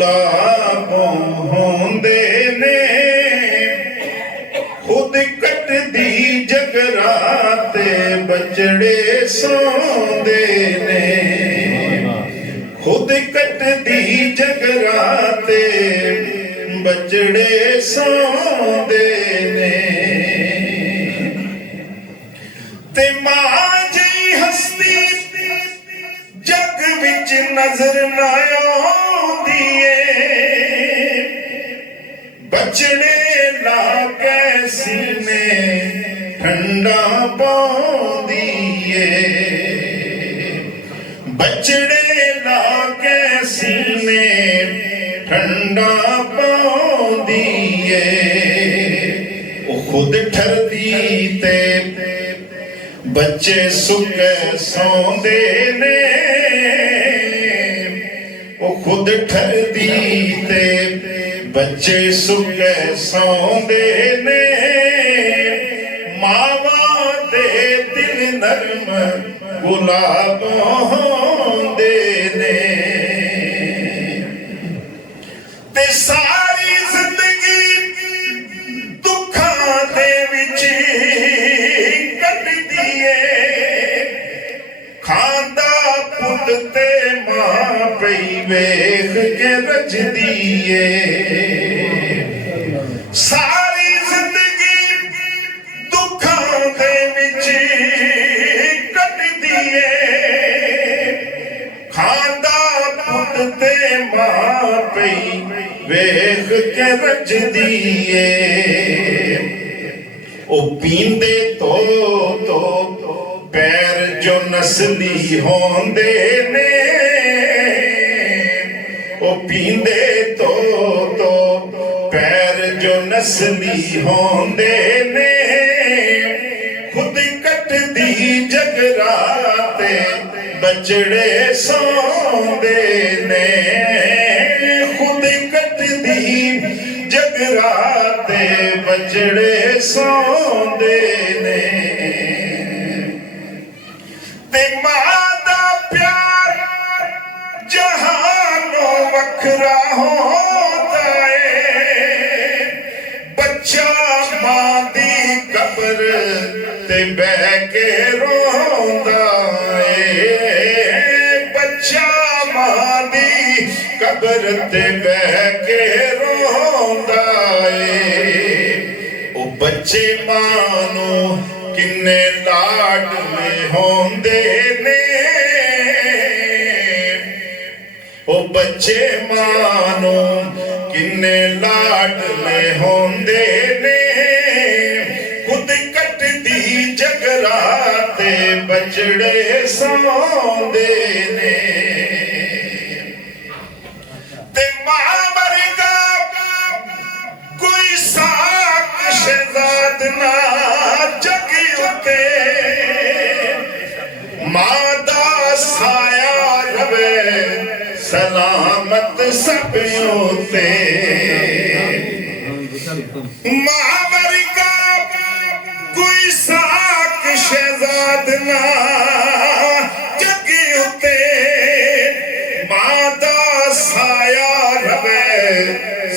ਗੁਲਾਬੋਂ ਹੁੰਦੇ ਨੇ, ਖੁਦ ਕੱਟਦੀ ਜਗਰਾਤੇ ਬਚੜੇ ਸੌਂਦੇ ਨੇ, ਖੁਦ ਕੱਟਦੀ ਜਗਰਾਤੇ ਬਚੜੇ ਸੌਂਦੇ ਨੇ। ਤੇ ਮਾਂ ਜੀ ਹਸਤੀ ਜਗ ਵਿੱਚ ਨਜ਼ਰ ਨਾ ਆਉਂਦੀ ਏ, ਬਚੜੇ ਲਾ ਕੇ ਸੀਨੇ ਠੰਡਾ ਪਾਉਂਦੀ ਏ, ਬਚੜੇ ਲਾ ਕੇ ਸੀਨੇ ਠੰਡਾ ਪਾਉਂਦੀ ਏ। ਉਹ ਖੁਦ ਠਰਦੀ ਤੇ ਬੱਚੇ ਸੁੱਕੇ ਸੌਂਦੇ ਨੇ, ਉਹ ਖੁਦ ਠਰਦੀ ਤੇ ਬੱਚੇ ਸੁੱਕੇ ਸੌਂਦੇ ਨੇ। ਮਾਵਾਂ ਦੇ ਦਿਲ ਨਰਮ ਗੁਲਾਬ ਹੁੰਦੇ ਨੇ, ਤੇ ਸਾਰੀ ਜ਼ਿੰਦਗੀ ਦੁੱਖਾਂ ਦੇ ਵਿੱਚ ਕੱਟਦੀ ਏ। ਖਾਂਦਾ ਪੁੱਤ ਤੇ ਮਾਂ ਪਈ ਵੇਖ ਕੇ ਰਜਦੀ ਏ। ਸਾਰੀ ਜ਼ਿੰਦਗੀ ਦੁੱਖਾਂ ਦੇ ਵਿੱਚ ਕੱਟਦੀ ਏ। ਖਾਂਦਾ ਪੁੱਤ ਤੇ ਮਾਂ ਪਈ ਵੇਖ ਕੇ ਰਜਦੀ ਏ। ਉਹ ਪੀਂਦੇ ਤੋ ਪੈਰ ਜੋ ਨਸਲੀ ਹੁੰਦੇ ਨੇ, ਉਹ ਪੀਂਦੇ ਤੋ ਪੈਰ ਜੋ ਨਸਲੀ ਹੁੰਦੇ ਨੇ। ਖੁਦ ਕੱਟਦੀ ਜਗਰਾਤੇ ਬਚੜੇ ਸੌਂਦੇ ਨੇ, ਖੁਦ ਕੱਟਦੀ ਜਗਰਾਤੇ ਬਚੜੇ ਸੌਂਦੇ ਨੇ। ਤੇ ਮਾਂ ਦਾ ਪਿਆਰ ਜਹਾਨੋਂ ਵੱਖਰਾ ਹੁੰਦਾ ਏ। ਬੱਚਾ ਮਾਂ ਦੀ ਕਬਰ ਤੇ ਬਹਿ ਕੇ ਰੋਂਦਾ ਏ, ਬੱਚਾ ਮਾਂ ਦੀ ਕਬਰ ਤੇ ਬਹਿ ਕੇ ਰੋਂਦਾ ਏ। ਉਹ ਬੱਚੇ ਮਾਂ ਨੂੰ ਕਿੰਨੇ ਲਾਡਲੇ ਹੁੰਦੇ ਨੇ, ਉਹ ਬੱਚੇ ਮਾਂ ਨੂੰ ਕਿੰਨੇ ਲਾਡਲੇ ਹੁੰਦੇ ਨੇ। ਖੁਦ ਕੱਟਦੀ ਜਗਰਾਤੇ ਬਚੜੇ ਸੌਂਦੇ ਨੇ। ਤੇ ਮਾਂ ਵਰਗਾ ਕੋਈ ਸਾਕ ਸ਼ਹਿਜ਼ਾਦ ਨਾ ਜਗ ਉੱਤੇ, ਮਾਂ ਦਾ ਸਾਇਆ ਰਵੇ ਸਲਾਮਤ ਸਭ ਉੱਤੇ। ਮਾਂ ਵਰਗਾ ਕੋਈ ਸਾਕ ਸ਼ਹਿਜ਼ਾਦ ਨਾ ਜਗ ਉੱਤੇ, ਮਾਂ ਦਾ ਸਾਇਆ ਰਵੇ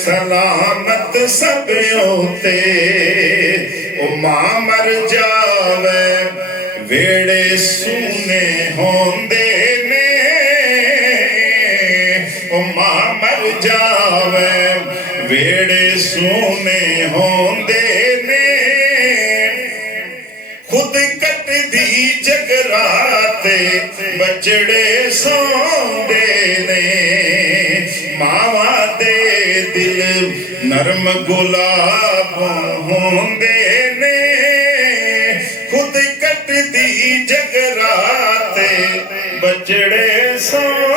ਸਲਾਮਤ ਸਭ ਉੱਤੇ। ਉਹ ਮਾਂ ਮਰ ਜਾਵੇ ਵੇੜੇ ਸੁਨੇ ਹੁੰਦੇ ਨੇ, ਉਹ ਮਾਂ ਮਰ ਜਾਵੇ ਵੇੜੇ ਸੁਨੇ ਹੁੰਦੇ ਨੇ। ਖੁਦ ਕੱਟਦੀ ਜਗਰਾਤੇ ਬਚੜੇ ਸੌਂਦੇ ਨੇ। ਮਾਵਾਂ ਦੇ ਦਿਲ ਨਰਮ ਗੁਲਾਬ ਹੁੰਦੇ ਨੇ, ਖੁਦ ਕੱਟਦੀ ਜਗਰਾਤੇ ਬਚੜੇ ਸੌਂਦੇ